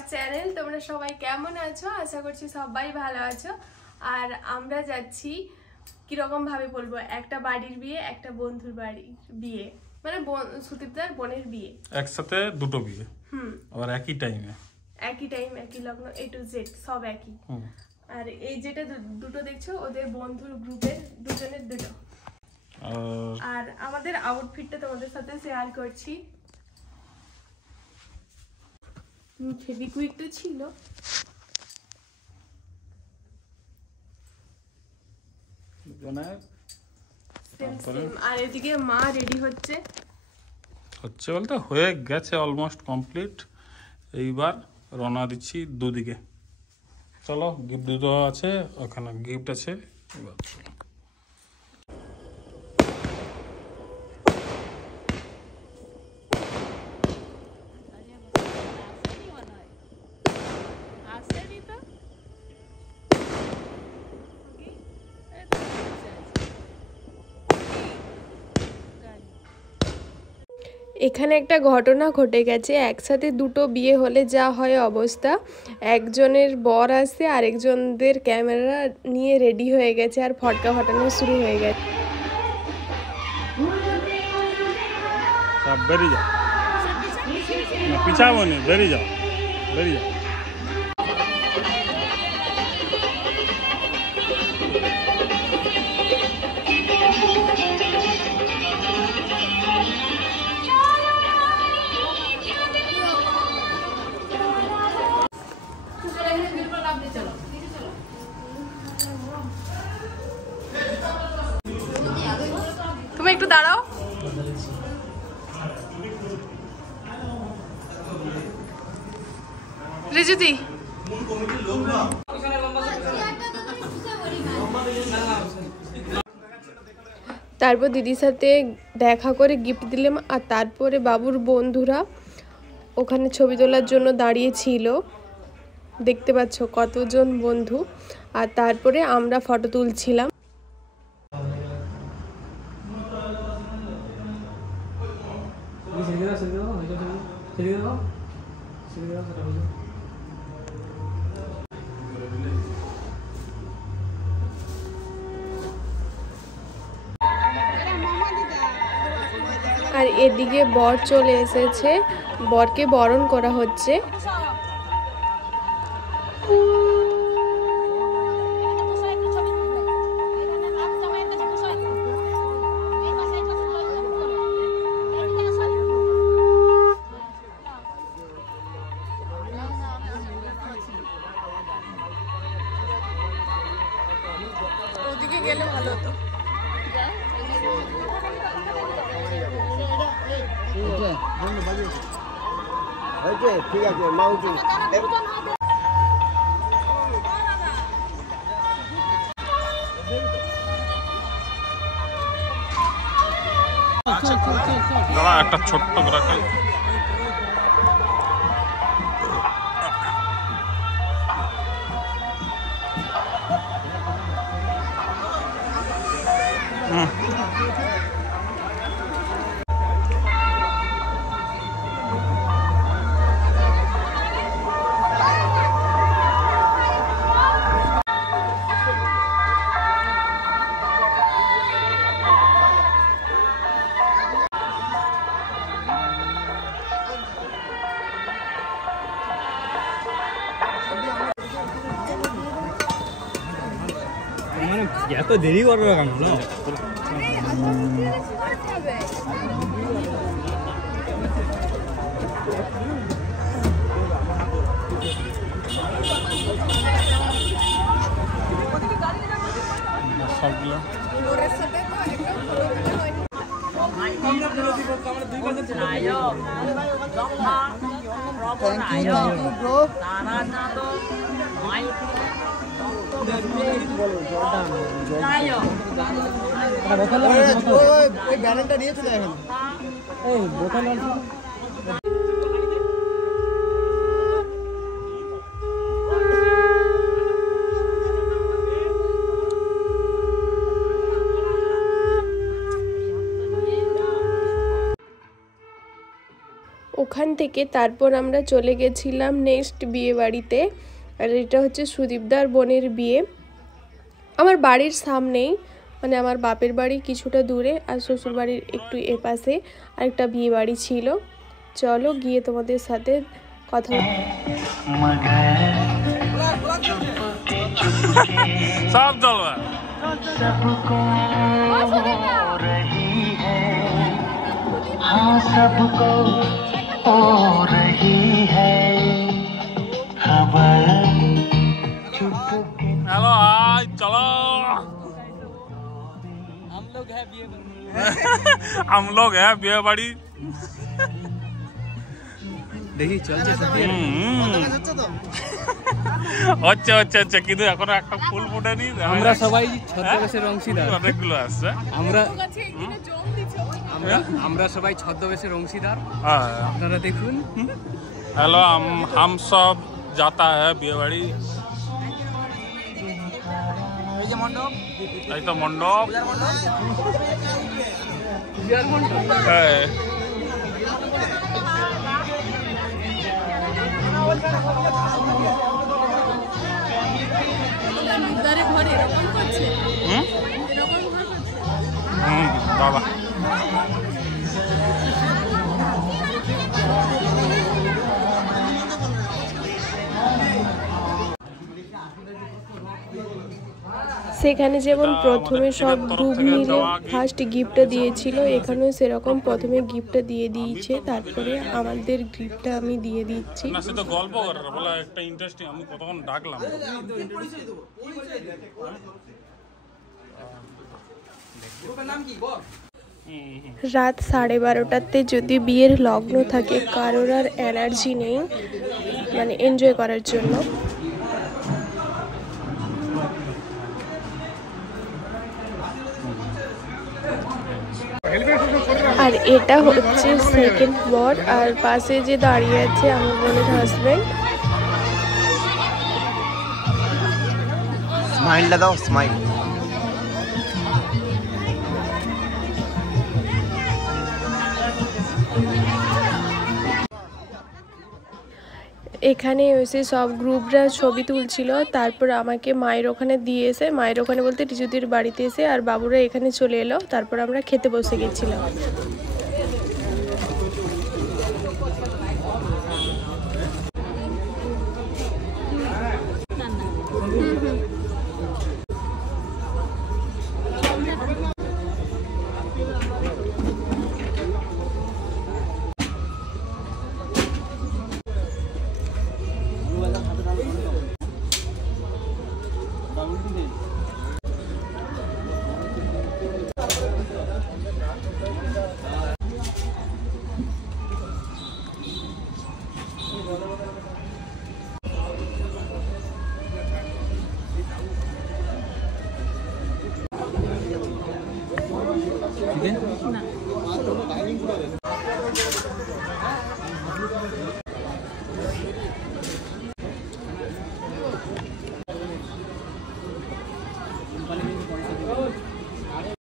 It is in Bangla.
আমার চ্যানেল। তোমরা সবাই কেমন আছো? আশা করছি সবাই ভালো আছো। আর আমরা যাচ্ছি কিরকম ভাবে বলবো, একটা বাড়ির বিয়ে, একটা বন্ধুর বাড়ির বিয়ে, মানে সুদীপদার বোনের বিয়ে, একসাথে দুটো বিয়ে। আবার একই টাইমে, একই লগ্ন, A to Z সব একই। আর এই যেটা দুটো দেখছো ওদের বন্ধুর গ্রুপের দুজনের দুটো। আর আমাদের আউটফিটটা তোমাদের সাথে শেয়ার করছি। ফেভিকুইক তো ছিল, আর এদিকে মা রেডি হচ্ছে বলতে হয়ে গেছে, অলমোস্ট কমপ্লিট। এইবার রওনা দিচ্ছি দুদিকে। চলো, গিফট দুটো আছে, ওখানে গিফট আছে। এবার এখানে একটা ঘটনা ঘটে গেছে। একসাথে দুটো বিয়ে হলে যা হয় অবস্থা, একজনের বর আসছে, আরেকজনদের ক্যামেরা নিয়ে রেডি হয়ে গেছে, আর ফটকা ফাটানো শুরু হয়ে গেছে। বেরিয়ে যাও, পিছাবো না, বেরিয়ে যাও, বেরিয়ে যাও। তুমি একটু দাঁড়াও। রিজুদি, তারপর দিদির সাথে দেখা করে গিফট দিলাম। আর তারপরে বাবুর বন্ধুরা ওখানে ছবি তোলার জন্য দাঁড়িয়েছিল, দেখতে পাচ্ছ কতজন বন্ধু। আর তারপরে আমরা ফটো তুলছিলাম। আর এদিকে বর চলে এসেছে, বরকে বরণ করা হচ্ছে। ওদিকে গেলে ভালো হতো। ঠিক আছে, মা উঠুন। দাদা একটা ছোট্ট করে এত দেরি করবে কেন? ব্যানারটা নিয়ে চলে এখন। ওখান থেকে তারপর আমরা চলে গেছিলাম নেক্সট বিয়ে বাড়িতে। আর এটা হচ্ছে সুদীপদার বোনের বিয়ে। আমার বাড়ির সামনেই, মানে আমার বাপের বাড়ি কিছুটা দূরে আর শ্বশুর বাড়ির একটু এপাশে আরেকটা বিয়ে বাড়ি ছিল। চলো গিয়ে তোমাদের সাথে কথা সব দলবা सबको हो रही है खबर। हेलो आज चलो हम लोग है बिये बाड़ी দেখি চলছে আচ্ছা আচ্ছা আচ্ছা কিন্তু এখন একটা ফুল ফুটেনি। আমরা সবাই ছদ্মবেশের অংশীদার। অনেকগুলো আসছে। আমরা আমরা সবাই ছদ্মবেশের অংশীদার, আপনারা দেখুন। हेलो हम सब जाता है বিয়ে বাড়ি। এই তো মণ্ডপ হ্যাঁ। বাবা সেখানে যেমন প্রথমে সব গ্রুপ মিলে ফার্স্ট গিফটটা দিয়েছিল, এখানেও সেরকম প্রথমে গিফটটা দিয়ে দিয়েছে, তারপরে আমাদের গিফটটা আমি দিয়ে দিচ্ছি। না সে তো গল্প করার বলে একটা ইন্টারেস্টিং। আমি কতক্ষণ ডাকলাম। রাত 12:30টাতে যদি বিয়ের লগ্ন থাকে, কারোর আর এনার্জি নেই মানে এনজয় করার জন্য। আর এটা হচ্ছে সেকেন্ড বর, আর পাশে যে দাঁড়িয়ে আছে আমার বোনের হাজবেন্ড। স্মাইলটা দাও, স্মাইল। এখানে এসে সব গ্রুপরা ছবি তুলছিল, তারপর আমাকে মায়ের ওখানে দিয়ে এসে, মায়ের ওখানে বলতে টিচুদির বাড়িতে এসে আর বাবুরা এখানে চলে এলো, তারপর আমরা খেতে বসে গেছিলাম।